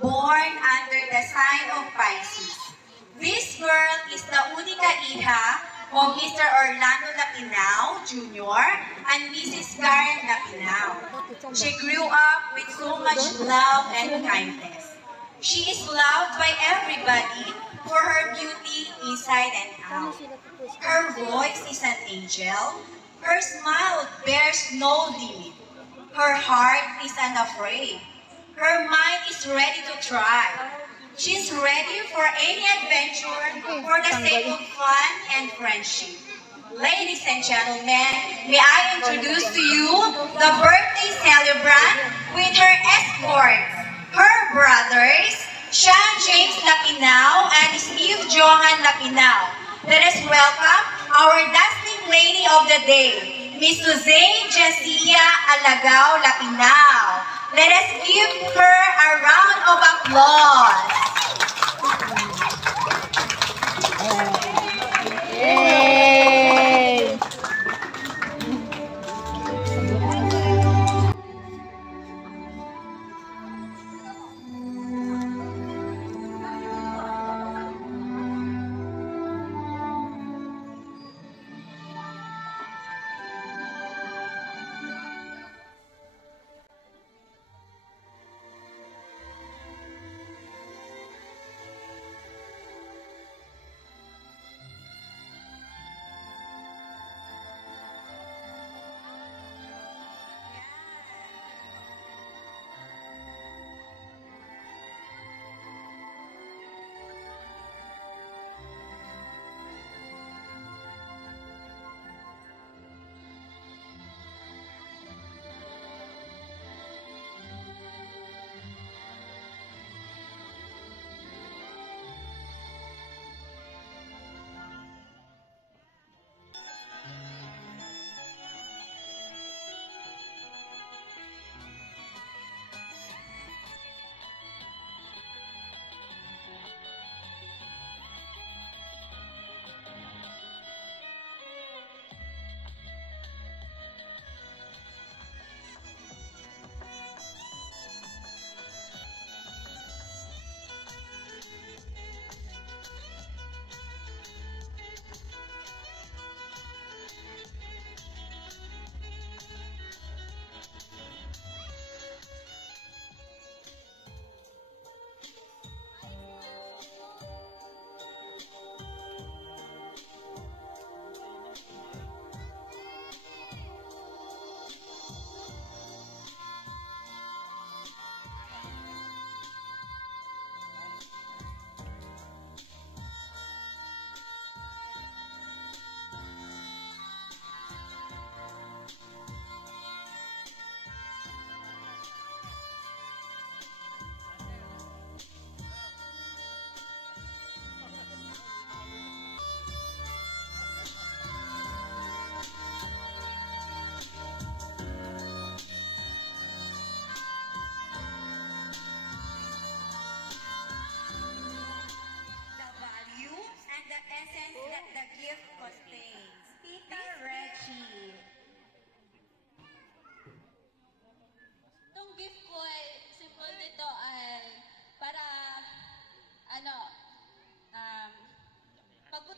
Born under the sign of Pisces. This girl is the única hija of Mr. Orlando Lapinao Jr. and Mrs. Karen Lapinao. She grew up with so much love and kindness. She is loved by everybody for her beauty inside and out. Her voice is an angel. Her smile bears no limit. Her heart is unafraid. Her mind is ready to try. She's ready for any adventure for the sake of fun and friendship. Ladies and gentlemen, may I introduce to you the birthday celebrant with her escorts, her brothers, Sean James Lapinao and Steve Johan Lapinao. Let us welcome our dazzling lady of the day, Miss Suzanne Jacia Alagao Lapinao. Let us give her a round of applause. Yay!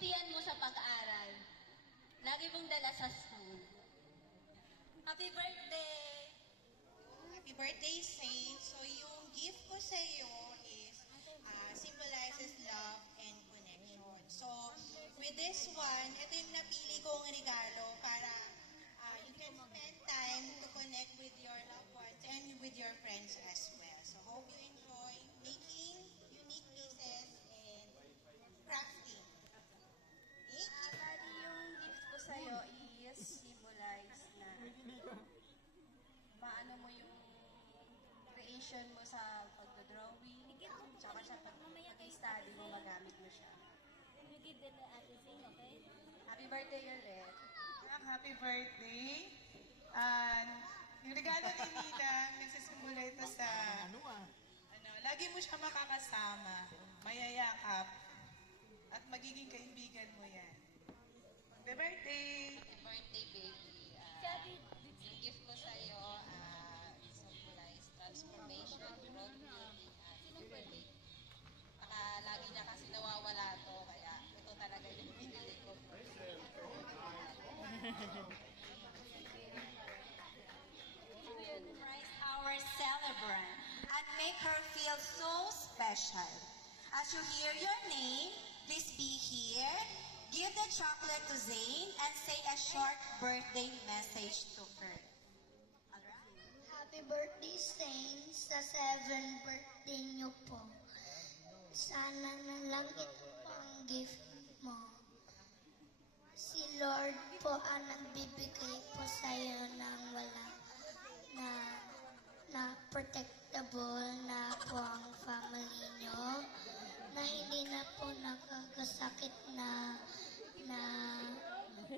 pagbutihan mo sa pag-aaral. Lagi mong dala sa school. Happy birthday! Happy birthday, Saint. So, yung gift ko sa iyo is inspiration mo sa pagdodrawing, tsaka sa pag-study mo, magamit mo siya. You give them the Ate Zane, okay? Happy birthday ulit. Happy birthday. And yung regalo ni Ninang, nagsisimula ito sa, lagi mo siya makakasama, mayayakap, at magiging kaibigan mo yan. Happy birthday! Happy birthday, baby. Yung gift ko sa'yo, symbolize transformation, growth, healing, at birthday. Lagi niya kasi nawawala to, kaya ito talaga yung pinili ko. Surprise our celebrant and make her feel so special. As you hear your name, please be here. Give the chocolate to Zane and say a short birthday message to her. Alright. Happy birthday, Saint, sa 7th birthday niyo po. Sana na lang ito ang gift mo. Si Lord po ang nagbibigay po sa'yo ng wala na protectable na po ang family nyo, na hindi na po nakakasakit na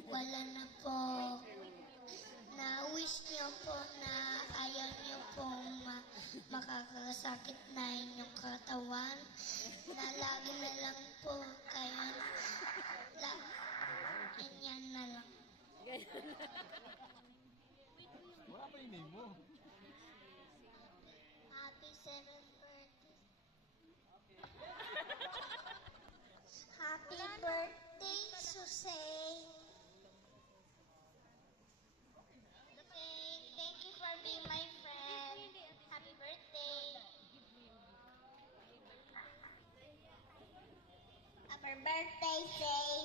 wala na po, na wish nyo po na ayaw nyo pong makakasakit na inyong katawan, na lagi na lang po kayo, ganyan na lang. Wala pa yung name mo. Happy 7th birthday. Happy birthday, Susay. Thank you for being my friend. Happy birthday. Happy birthday, Say.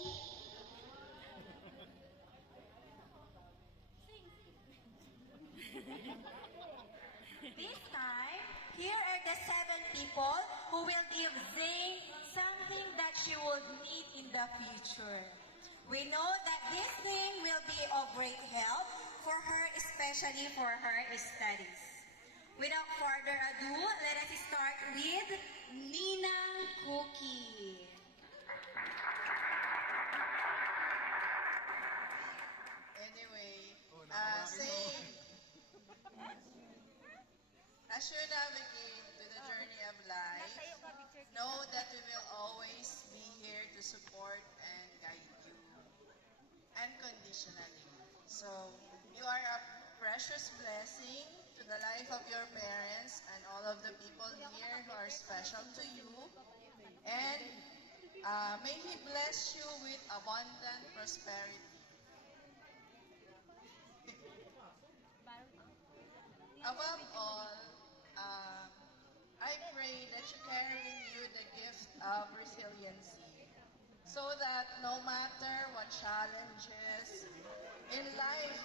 This time, here are the 7 people who will give Zane something that she would need in the future. We know that this thing will be of great help for her, especially for her studies. Without further ado, let us start with Ninang Cookie. Anyway, as you navigate to the journey of life, know that we will always be here to support and guide you unconditionally. So, you are a precious blessing to the life of your parents and all of the people here who are special to you. And may He bless you with abundant prosperity. Above all, I pray that you carry in you the gift of resiliency, so that no matter what challenges in life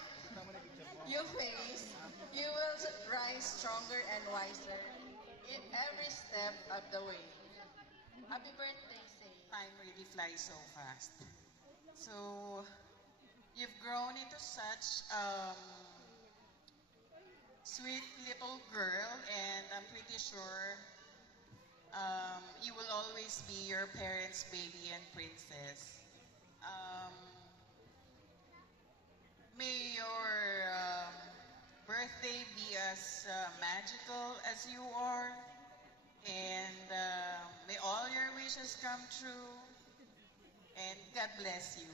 you face, you will rise stronger and wiser in every step of the way. Happy birthday, Say. Time really flies so fast. So, you've grown into such sweet little girl, and I'm pretty sure you will always be your parents' baby and princess. May your birthday be as magical as you are, and may all your wishes come true, and God bless you.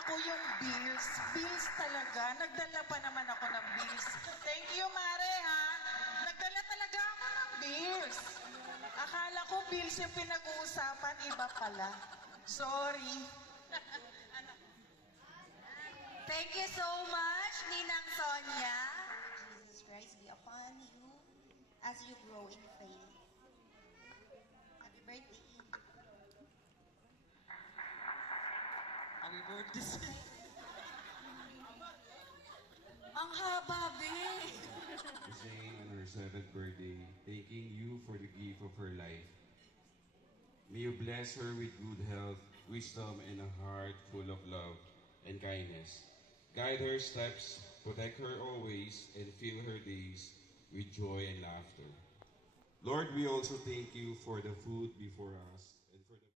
Ako yung bills. Bills talaga. Nagdala pa naman ako ng bills. Thank you, Mare, ha? Nagdala talaga ako ng bills. Akala ko bills yung pinag-uusapan, iba pala. Sorry. Thank you so much, Ninang Sonia. Jesus Christ be upon you as you grow in faith. Happy birthday. Happy birthday. Ang haba, be. Zane on her 7th birthday, thanking you for the gift of her life. May you bless her with good health, wisdom, and a heart full of love and kindness. Guide her steps, protect her always, and fill her days with joy and laughter. Lord, we also thank you for the food before us and for the